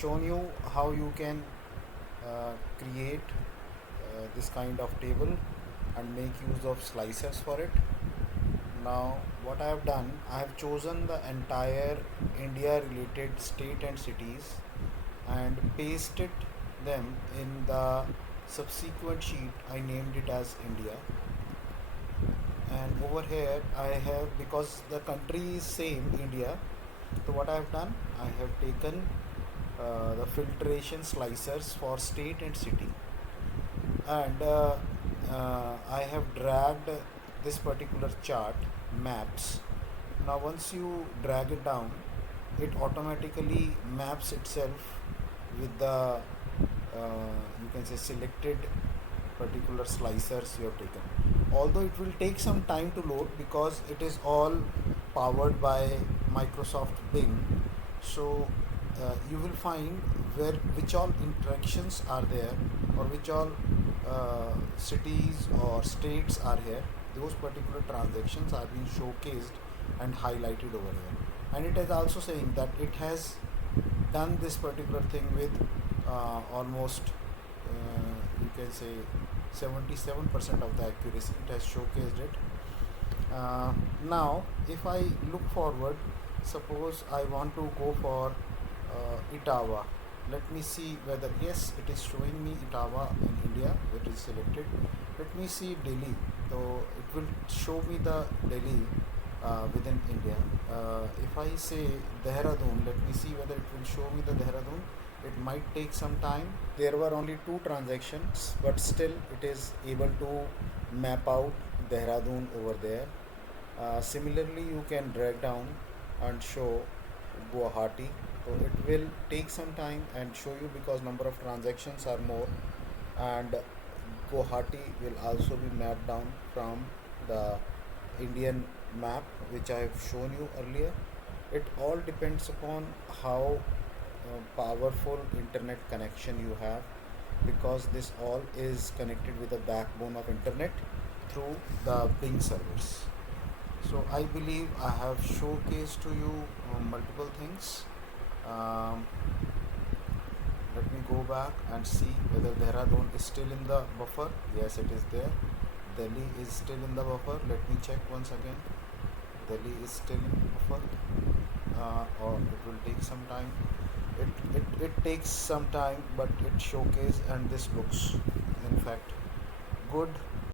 shown you how you can create this kind of table and make use of slicers for it. Now what I have done, I have chosen the entire India related state and cities and pasted them in the subsequent sheet. I named it as India, and over here I have, because the country is same India, so what I have done, I have taken the filtration slicers for state and city, and I have dragged this particular chart maps. Now once you drag it down, it automatically maps itself with the you can say selected particular slicers you have taken. Although it will take some time to load because it is all powered by Microsoft Bing, so you will find where which all interactions are there, or which all cities or states are here. Those particular transactions are being showcased and highlighted over here, and it is also saying that it has done this particular thing with almost you can say 77% of the accuracy. It has showcased it. Now if I look forward, suppose I want to go for Itawa. Let me see whether, yes, it is showing me Itawa in India, it is selected. Let me see Delhi, so it will show me the Delhi within India. If I say Dehradun, let me see whether it will show me the Dehradun. It might take some time. There were only two transactions, but still it is able to map out Dehradun over there. Similarly, you can drag down and show Guwahati. So it will take some time and show you because number of transactions are more, and Guwahati will also be mapped down from the Indian map which I have shown you earlier. It all depends upon how powerful internet connection you have, because this all is connected with the backbone of internet through the Bing servers. So I believe I have showcased to you multiple things. um, Let me go back and see whether Dehradun is still in the buffer. Yes, it is there. Delhi is still in the buffer. Let me check once again. Delhi is still in buffer, or it will take some time. It takes some time, but it showcase, and this looks in fact good.